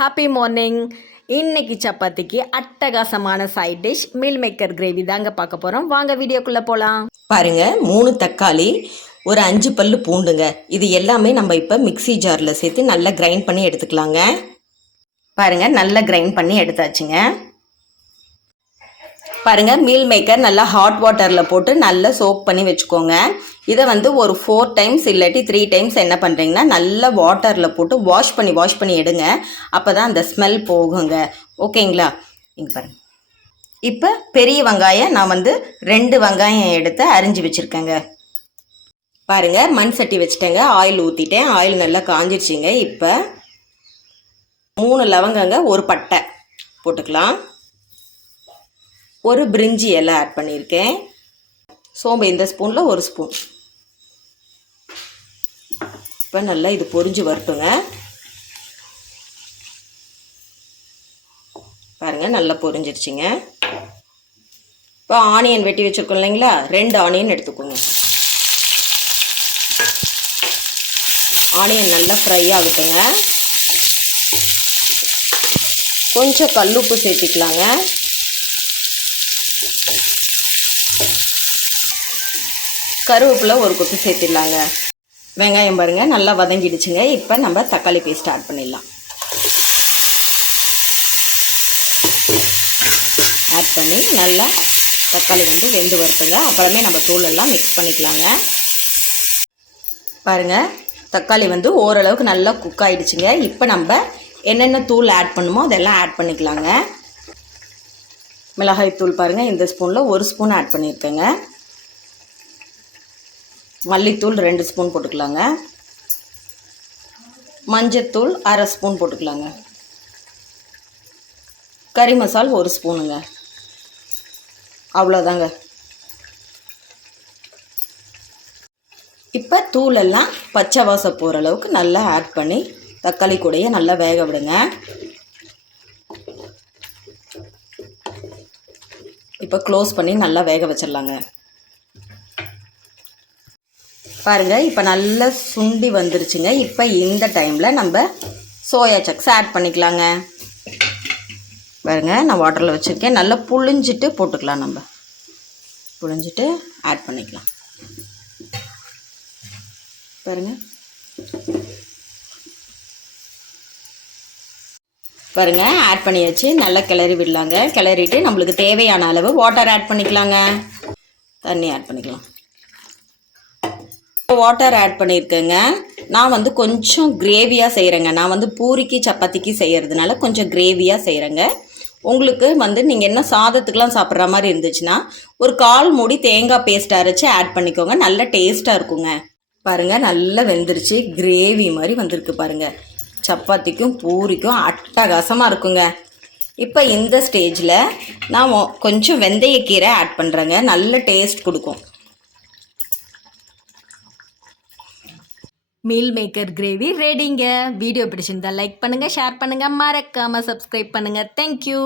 Happy morning. இன்னைக்கு சப்பாத்திக்கு அட்டகாசமான side dish meal maker gravy தாங்க பார்க்க போகிறோம். வாங்க வீடியோக்குள்ளே போகலாம். பாருங்க, 3 தக்காளி, ஒரு 5 பல்லு பூண்டுங்க. இது எல்லாமே நம்ம இப்போ மிக்ஸி ஜாரில் சேர்த்து நல்லா கிரைண்ட் பண்ணி எடுத்துக்கலாங்க. பாருங்க, நல்லா கிரைண்ட் பண்ணி எடுத்தாச்சுங்க. பாருங்க, மீல் மேக்கர் நல்லா ஹாட் வாட்டரில் போட்டு நல்லா சோக் பண்ணி வச்சுக்கோங்க. இதை ஒரு 4 டைம்ஸ் இல்லாட்டி 3 டைம்ஸ் என்ன பண்ணுறீங்கன்னா நல்லா வாட்டரில் போட்டு வாஷ் பண்ணி எடுங்க. அப்போ தான் அந்த ஸ்மெல் போகுங்க. ஓகேங்களா? இங்கே பாருங்க. இப்போ பெரிய வெங்காயம் நான் 2 வெங்காயம் எடுத்து அரிஞ்சு வச்சுருக்கேங்க. பாருங்கள், மண் சட்டி வச்சுட்டேங்க. ஆயில் ஊற்றிட்டேன். ஆயில் நல்லா காஞ்சிடுச்சிங்க. இப்போ 3 லவங்கங்க, ஒரு பட்டை போட்டுக்கலாம். ஒரு பிரிஞ்சி எல்லாம் ஆட் பண்ணியிருக்கேன். சோம்பு இந்த ஸ்பூனில் 1 ஸ்பூன். இப்போ நல்லா இது பொரிஞ்சு வரட்டுங்க. பாருங்கள், நல்லா பொரிஞ்சிருச்சுங்க. இப்போ ஆனியன் வெட்டி வச்சுருக்கோம் இல்லைங்களா, 2 ஆனியன் எடுத்துக்கோங்க. ஆனியன் நல்லா ஃப்ரை ஆகட்டுங்க. கொஞ்சம் கல்லுப்பு சேர்த்திக்கலாங்க. கருவேப்பிலை ஒரு கொத்து சேர்த்திடலாங்க. வெங்காயம் பாருங்கள் நல்லா வதங்கிடுச்சுங்க. இப்போ நம்ம தக்காளி பேஸ்ட் ஆட் பண்ணிடலாம். ஆட் பண்ணி நல்லா தக்காளி வெந்து வரட்டுங்க. அப்புறமே நம்ம தூளெல்லாம் மிக்ஸ் பண்ணிக்கலாங்க. பாருங்கள், தக்காளி ஓரளவுக்கு நல்லா குக் ஆகிடுச்சுங்க. இப்போ நம்ம என்னென்ன தூள் ஆட் பண்ணுமோ அதெல்லாம் ஆட் பண்ணிக்கலாங்க. மிளகாய் தூள் பாருங்கள், இந்த ஸ்பூனில் 1 ஸ்பூன் ஆட் பண்ணியிருக்கேங்க. மல்லித்தூள் 2 ஸ்பூன் போட்டுக்கலாங்க. மஞ்சத்தூள் 1/2 ஸ்பூன் போட்டுக்கலாங்க. கறி மசால் 1 ஸ்பூனுங்க. அவ்வளோதாங்க. இப்போ தூளெல்லாம் பச்சை வாசம் போகிற அளவுக்கு நல்லா ஆட் பண்ணி தக்காளி கூடையே நல்லா வேக விடுங்க. இப்போ க்ளோஸ் பண்ணி நல்லா வேக வச்சிடலாங்க. பாருங்கள், இப்போ நல்லா சுண்டி வந்துருச்சுங்க. இப்போ இந்த டைமில் நம்ம சோயா சக்ஸ் ஆட் பண்ணிக்கலாங்க. பாருங்கள், நான் வாட்டரில் வச்சுருக்கேன். நல்லா புழிஞ்சிட்டு போட்டுக்கலாம். நம்ம புழிஞ்சிட்டு ஆட் பண்ணிக்கலாம். பாருங்கள், ஆட் பண்ணியாச்சு. நல்லா கிளறி விடலாங்க. கிளறிட்டு நம்மளுக்கு தேவையான அளவு வாட்டர் ஆட் பண்ணிக்கலாங்க. தண்ணி ஆட் பண்ணிக்கலாம். வாட்டர் ஆட் பண்ணியிருக்கேங்க. நான் கொஞ்சம் கிரேவியாக செய்கிறேங்க. நான் பூரிக்கு சப்பாத்திக்கு செய்கிறதுனால கொஞ்சம் கிரேவியாக செய்கிறேங்க. உங்களுக்கு நீங்கள் என்ன சாதத்துக்கெலாம் சாப்பிட்ற மாதிரி இருந்துச்சுன்னா ஒரு 1/4 மூடி தேங்காய் பேஸ்ட் அரைச்சி ஆட் பண்ணிக்கோங்க. நல்ல டேஸ்ட்டாக இருக்குங்க. பாருங்கள், நல்லா வெந்துருச்சு. கிரேவி மாதிரி வந்திருக்கு பாருங்கள். சப்பாத்திக்கும் பூரிக்கும் அட்டகாசமாக இருக்குங்க. இப்போ இந்த ஸ்டேஜில் நான் கொஞ்சம் வெந்தயக்கீரை ஆட் பண்ணுறேங்க. நல்ல டேஸ்ட் கொடுக்கும். மீல் மேக்கர் கிரேவி ரெடிங்க. வீடியோ பிடிச்சிருந்தா லைக் பண்ணுங்கள், ஷேர் பண்ணுங்கள், மறக்காமல் சப்ஸ்கிரைப் பண்ணுங்கள். தேங்க்யூ.